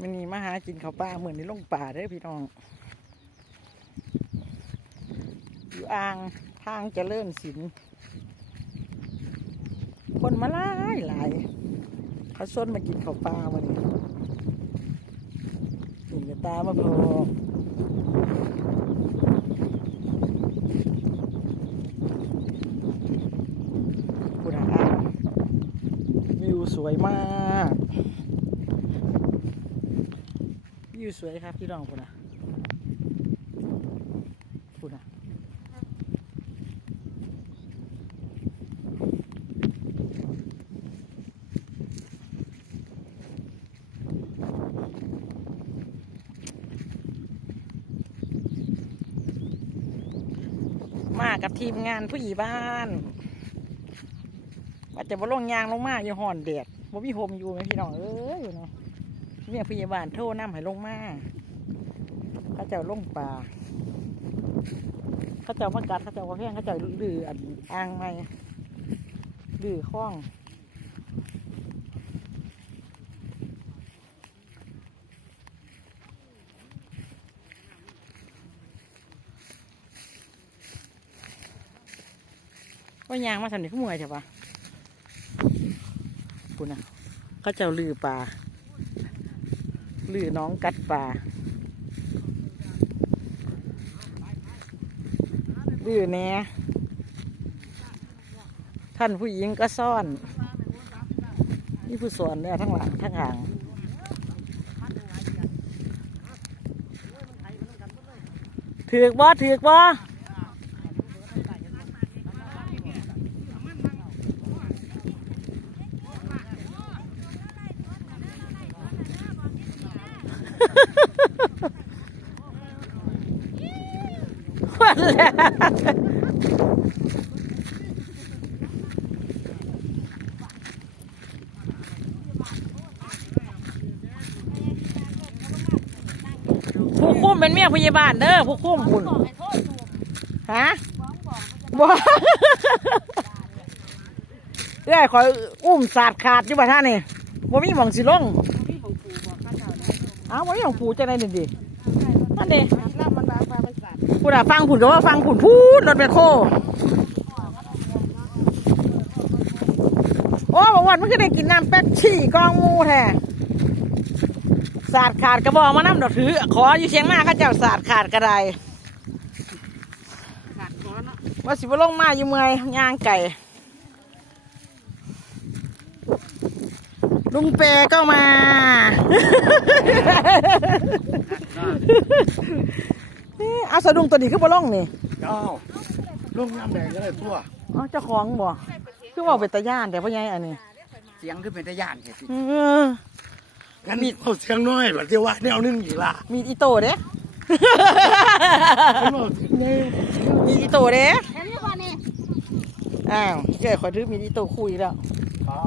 มันนี่มาหากินข้าวปลาเหมือนในลงป่าเด้อพี่น้อง อยู่อ่างทางเจริญศิลปคนมาหลายหลายเขาชวนมากินข้าวปลาวันนี้กินกระตามาพอคุณอาวิวสวยมาก วิวสวยครับพี่น้องคุณอะคุณอะมากับทีมงานผู้หญ่บ้านว่าจะบ่ลงยางลงมาอยู่ห่อนแดดบ่มีโฮมอยู่ไหมพี่น้องเอ้ยอยู่เนาะ เมียพยาบาลโทรนำให้ลงมาเขาเจ้าลงป่าเขาเจ้ามากัดเขาเจ้าว่าแพงเขาเจ้าลืออันอ่างไม่ลือคล้องว่ายางมาทำนี่ขโมยใช่ปะคุณน่ะเขาเจ้าลือป่า ลือน้องกัดป่าลือแหน่ท่านผู้หญิงก็ซ่อน นี่ผู้สอนเนี่ยทั้งหลังทั้งห่างถือกบ่ถือกบ่ วันแล้วผู้คุมเป็นเมียพยาบาลเด้อผู้คุมคุณฮะบ่เอ้ยขอยอุ้มสาดขาดอยู่บ่ท่านี่บ่มีหมองสิลงอ้าวบ่มีหมองผูจังไดนี่ดินั่นดิ พูดอะฟังผุนก็ว่าฟังผุนพูดรถแมคโครโอ้บอกวันมันก็ได้กินน้ำแป๊บชี่กองงูแท้สาดขาดกระบอกมาน้ำดอกถือ ขออยู่เชียงมาข้าเจ้าสาดขาดกระไดว่าสิบลงมาอยู่เมื่อยย่างไก่ ลุงเปก็มา เอาสะดุ้งตัวนี้ขึ้นบนล่องนี่เจ้าลูกน้ำแดงก็ได้ทั่วอ๋อเจ้าของบ่คือว่าเป็นตาย่านแต่พ่อใหญ่อันนี้เสียงขึ้นเป็นตะย่านเหตุเอองั้นมีเอาเสียงน้อยแบบที่ว่าแนวนึงอีกล่ะมีอีโตเด้ผมเอาเสียงไงมีอีโตเด้เห็นหรือเปล่านี่อ้าวเจ้าขอถือมีอีโตคุยแล้ว อ๋อ